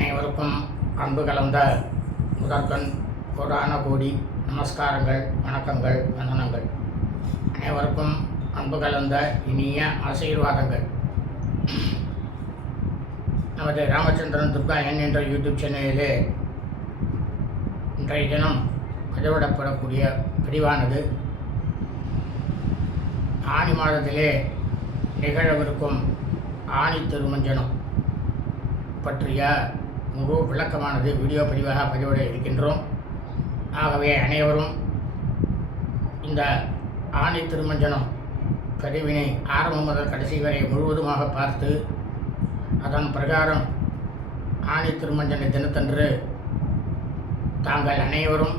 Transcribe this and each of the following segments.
அனைவருக்கும் அன்பு கலந்த முதற்கண் கோடான கோடி நமஸ்காரங்கள் வணக்கங்கள் வந்தனங்கள். அனைவருக்கும் அன்பு கலந்த இனிய ஆசீர்வாதங்கள். நமது ராமச்சந்திரன் துர்கா என் என்ற யூடியூப் சேனலிலே இன்றைய தினம் பதிவிடப்படக்கூடிய பிரிவானது ஆனி மாதத்திலே நிகழவிருக்கும் ஆணி திருமஞ்சனம் பற்றிய முழு விளக்கமானது வீடியோ பதிவாக பதிவிட இருக்கின்றோம். ஆகவே அனைவரும் இந்த ஆணி திருமஞ்சனம் பதிவினை ஆரம்பம் முதல் கடைசி வரை முழுவதுமாக பார்த்து அதன் பிரகாரம் ஆணி திருமஞ்சன தினத்தன்று தாங்கள் அனைவரும்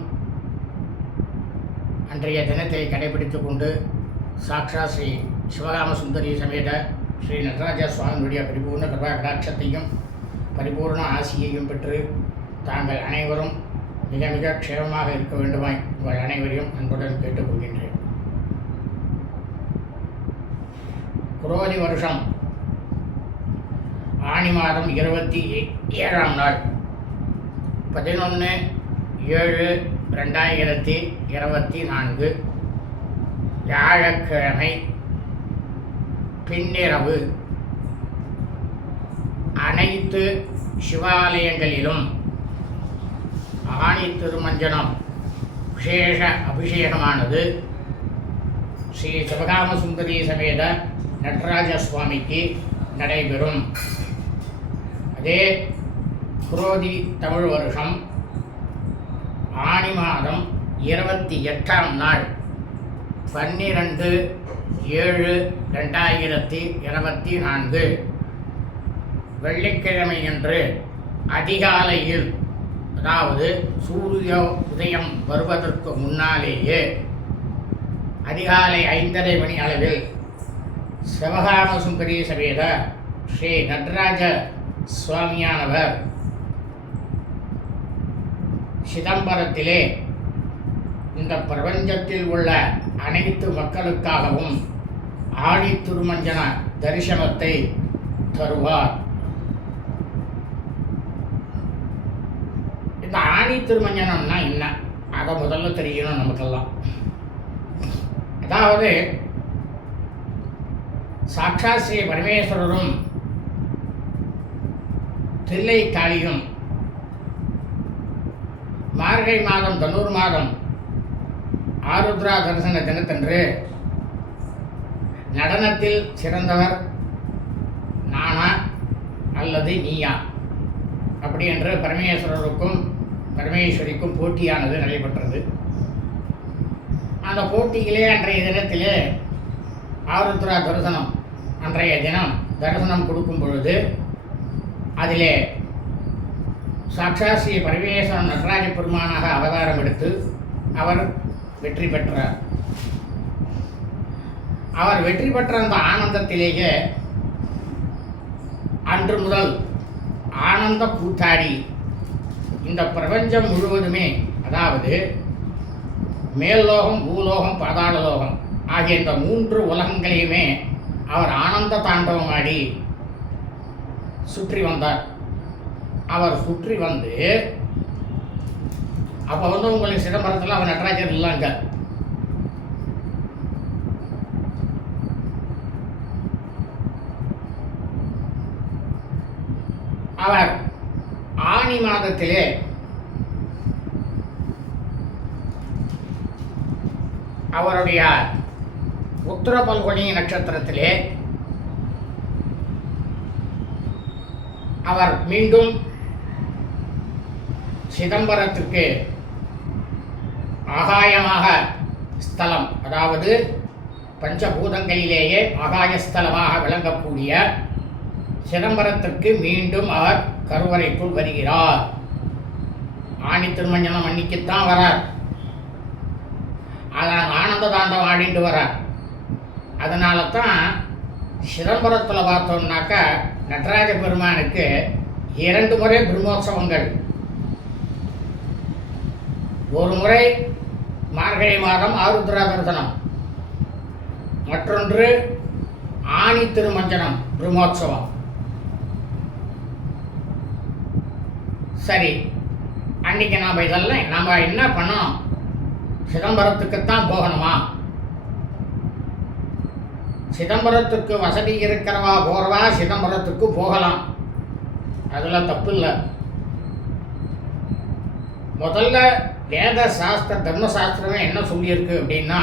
அன்றைய தினத்தை கடைபிடித்து கொண்டு சாக்ஷா ஸ்ரீ சிவகாம சுந்தரி சமேத ஸ்ரீ நடராஜ சுவாமியுடைய பரிபூர்ண கிருபா கடாட்சத்தையும் பரிபூர்ண ஆசியையும் பெற்று தாங்கள் அனைவரும் மிக மிக க்ஷேமமாக இருக்க வேண்டுமாய் உங்கள் அனைவரையும் அன்புடன் கேட்டுக்கொள்கின்றேன். குரோதி வருஷம். ஆணி மாதம் இருபத்தி ஏ- ஏழாம் நாள். பதினொன்று ஏழு ரெண்டாயிரத்தி இருபத்தி நான்கு. வியாழக்கிழமை. பின்னிரவு. அனைத்து சிவாலயங்களிலும் ஆணி திருமஞ்சனம் விசேஷ அபிஷேகமானது ஸ்ரீ சிவகாம சுந்தரி சமேத நடராஜ சுவாமிக்கு நடைபெறும். அதே குரோதி தமிழ் வருஷம் ஆணி மாதம் இருபத்தி எட்டாம் நாள் பன்னிரண்டு ஏழு ரெண்டாயிரத்தி இருபத்தி நான்கு. வெள்ளிக்கிழமையன்று அதிகாலையில் அதாவது சூரிய உதயம் வருவதற்கு முன்னாலேயே அதிகாலை ஐந்தரை மணி அளவில் சிவகாம சுந்தரி சமேத ஸ்ரீ நடராஜ சுவாமியானவர் சிதம்பரத்திலே இந்த பிரபஞ்சத்தில் உள்ள அனைத்து மக்களுக்காகவும் ஆடி திருமஞ்சன தரிசனத்தை தருவார் இந்த ஆணி திருமஞ்சனம்னா என்ன? அதை முதல்ல தெரியணும் நமக்கெல்லாம். அதாவது சாட்சா ஸ்ரீ பரமேஸ்வரரும் தில்லை தாளியும் மார்கை மாதம் தனூர் மாதம் ஆருத்ரா தரிசன தினத்தன்று நடனத்தில் சிறந்தவர் நானா அல்லது நீயா? அப்படி என்று பரமேஸ்வரருக்கும் பரமேஸ்வரிக்கும் போட்டியானது நடைபெற்றது. அந்த போட்டியிலே அன்றைய தினத்திலே ஆருத்ரா தரிசனம் அன்றைய தினம் தரிசனம் கொடுக்கும் பொழுது அதிலே சாட்சா ஸ்ரீ பரமேஸ்வரன் நடராஜ பெருமானாக அவதாரம் எடுத்து அவர் வெற்றி பெற்றார். அவர் வெற்றி பெற்ற அந்த ஆனந்தத்திலேயே அன்று முதல் ஆனந்த கூத்தாடி இந்த பிரபஞ்சம் முழுவதுமே அதாவது மேல்லோகம் பூலோகம் பாதாள லோகம் ஆகிய இந்த மூன்று உலகங்களையுமே அவர் ஆனந்த தாண்டவம் ஆடி சுற்றி வந்தார். அவர் சுற்றி வந்து அப்போ வந்து உங்களுக்கு சிதம்பரத்தில் அவர் நடராஜர் இல்லைங்க. அவர் ஆனி மாதத்திலே அவருடைய உத்தர பல்குனி நட்சத்திரத்திலே அவர் மீண்டும் சிதம்பரத்திற்கு ஆகாயமாக ஸ்தலம் அதாவது பஞ்சபூதங்களிலேயே ஆகாயஸ்தலமாக விளங்கக்கூடிய சிதம்பரத்திற்கு மீண்டும் அவர் கருவறைக்குள் வருகிறார். ஆணி திருமஞ்சனம் அன்னைக்குத்தான் வரார். அதான் ஆனந்த தாண்டவம் ஆடிட்டு வரார். அதனால தான் சிதம்பரத்தில் பார்த்தோம்னாக்கா நடராஜ பெருமானுக்கு இரண்டு முறை பிரம்மோற்சவங்கள். ஒரு முறை மார்கழி மாதம் ஆருத்ரா தரிசனம். மற்றொன்று ஆணி திருமஞ்சனம் பிரம்மோற்சவம். சரி அன்னைக்கு நாம் இதெல்லாம் நம்ம என்ன பண்ணணும் சிதம்பரத்துக்குத்தான் போகணுமா? சிதம்பரத்துக்கு வசதி இருக்கிறவா போகிறவா சிதம்பரத்துக்கு போகலாம். அதில் தப்பு இல்லை முதல்ல வேத சாஸ்திர தர்மசாஸ்திரமே என்ன சொல்லியிருக்கு அப்படின்னா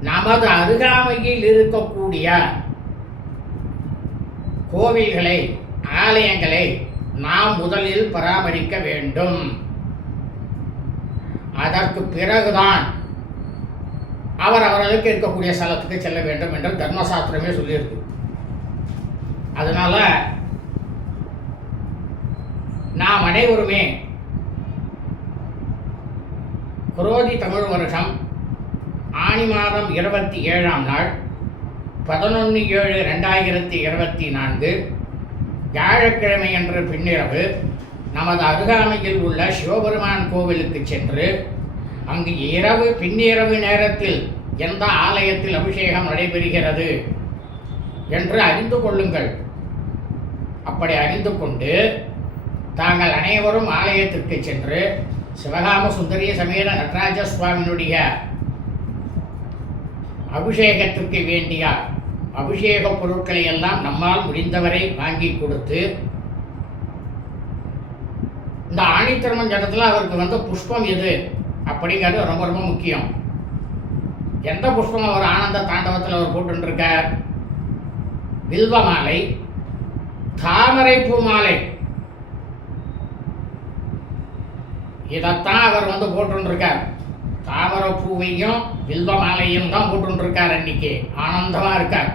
நமது அருகாமையில் இருக்கக்கூடிய கோவில்களை ஆலயங்களை நாம் முதலில் பராமரிக்க வேண்டும். அதற்கு பிறகுதான் அவர் அவர்களுக்கு இருக்கக்கூடிய ஸ்தலத்துக்கு செல்ல வேண்டும் என்று தர்மசாஸ்திரமே சொல்லியிருக்கு. அதனால நாம் அனைவருமே குரோதி தமிழ் வருஷம் ஆனி மாதம் இருபத்தி ஏழாம் நாள் பதினொன்று ஏழு ரெண்டாயிரத்தி இருபத்தி நான்கு வியாழக்கிழமை அன்று பின்னிரவு நமது அருகாமையில் உள்ள சிவபெருமான் கோவிலுக்கு சென்று அங்கு இரவு பின்னிரவு நேரத்தில் எந்த ஆலயத்தில் அபிஷேகம் நடைபெறுகிறது என்று அறிந்து கொள்ளுங்கள். அப்படி அறிந்து கொண்டு தாங்கள் அனைவரும் ஆலயத்திற்கு சென்று சிவகாம சுந்தரிய சமேத நடராஜ சுவாமியினுடைய அபிஷேகத்திற்கு வேண்டிய அபிஷேக பொருட்களை எல்லாம் நம்மால் முடிந்தவரை வாங்கி கொடுத்து இந்த ஆணித்திரமன் ஜட்டத்தில் அவருக்கு வந்து புஷ்பம் எது அப்படிங்கிறது ரொம்ப ரொம்ப முக்கியம். எந்த புஷ்பம் அவர் ஆனந்த தாண்டவத்தில் அவர் போட்டுருக்கார்? வில்வ மாலை தாமரை பூ மாலை. இதைத்தான் அவர் வந்து போட்டுருக்கார். தாமரை பூவையும் வில்வ மாலையும் தான் போட்டுருக்கார் அன்னைக்கு. ஆனந்தமாக இருக்கார்.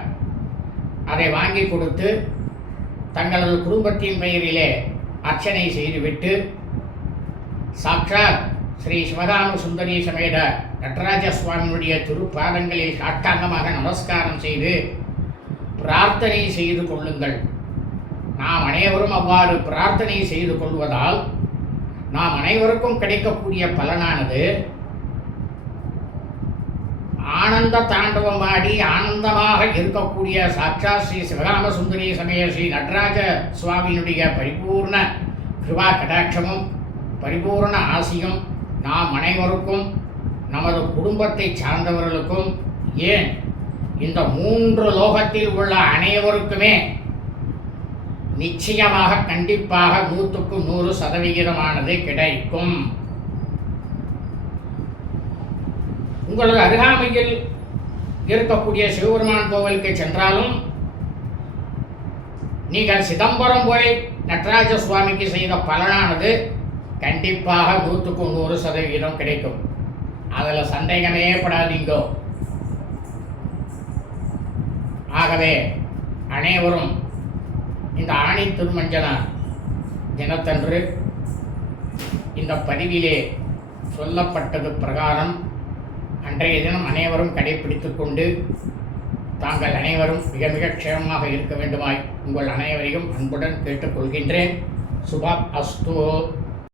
அதை வாங்கி கொடுத்து தங்களது குடும்பத்தின் பெயரிலே அர்ச்சனை செய்துவிட்டு சாட்சாத் ஸ்ரீ சிவதாம சுந்தரி சமேத நடராஜ சுவாமியுடைய திருப்பாதங்களில் காட்டாங்கமாக நமஸ்காரம் செய்து பிரார்த்தனை செய்து கொள்ளுங்கள். நாம் அனைவரும் அவ்வாறு பிரார்த்தனை செய்து கொள்வதால் நாம் அனைவருக்கும் கிடைக்கக்கூடிய பலனானது ஆனந்த தாண்டவம் ஆடி ஆனந்தமாக இருக்கக்கூடிய சாட்சா ஸ்ரீ சிவராம சுந்தரி சமய ஸ்ரீ நடராஜ சுவாமியினுடைய பரிபூர்ண கிருபா கடாட்சமும் பரிபூர்ண ஆசியும் நாம் அனைவருக்கும் நமது குடும்பத்தை சார்ந்தவர்களுக்கும் ஏன்? இந்த மூன்று லோகத்தில் உள்ள அனைவருக்குமே நிச்சயமாக கண்டிப்பாக நூற்றுக்கு நூறு சதவிகிதமானது கிடைக்கும். உங்களது அருகாமையில் இருக்கக்கூடிய சிவபெருமான் கோவிலுக்கு சென்றாலும் நீங்கள் சிதம்பரம் போய் நடராஜ சுவாமிக்கு செய்த பலனானது கண்டிப்பாக நூற்றுக்கு நூறு சதவிகிதம் கிடைக்கும். அதில் சந்தேகமே படாதீங்கோ. ஆகவே அனைவரும் இந்த ஆணி திருமஞ்சன தினத்தன்று இந்த பதிவிலே சொல்லப்பட்டது பிரகாரம் அன்றைய தினம் அனைவரும் கடைபிடித்துக் கொண்டு தாங்கள் அனைவரும் மிக மிக க்ஷேமமாக இருக்க வேண்டுமாய் உங்கள் அனைவரையும் அன்புடன் கேட்டுக்கொள்கின்றேன். சுபா அஸ்து.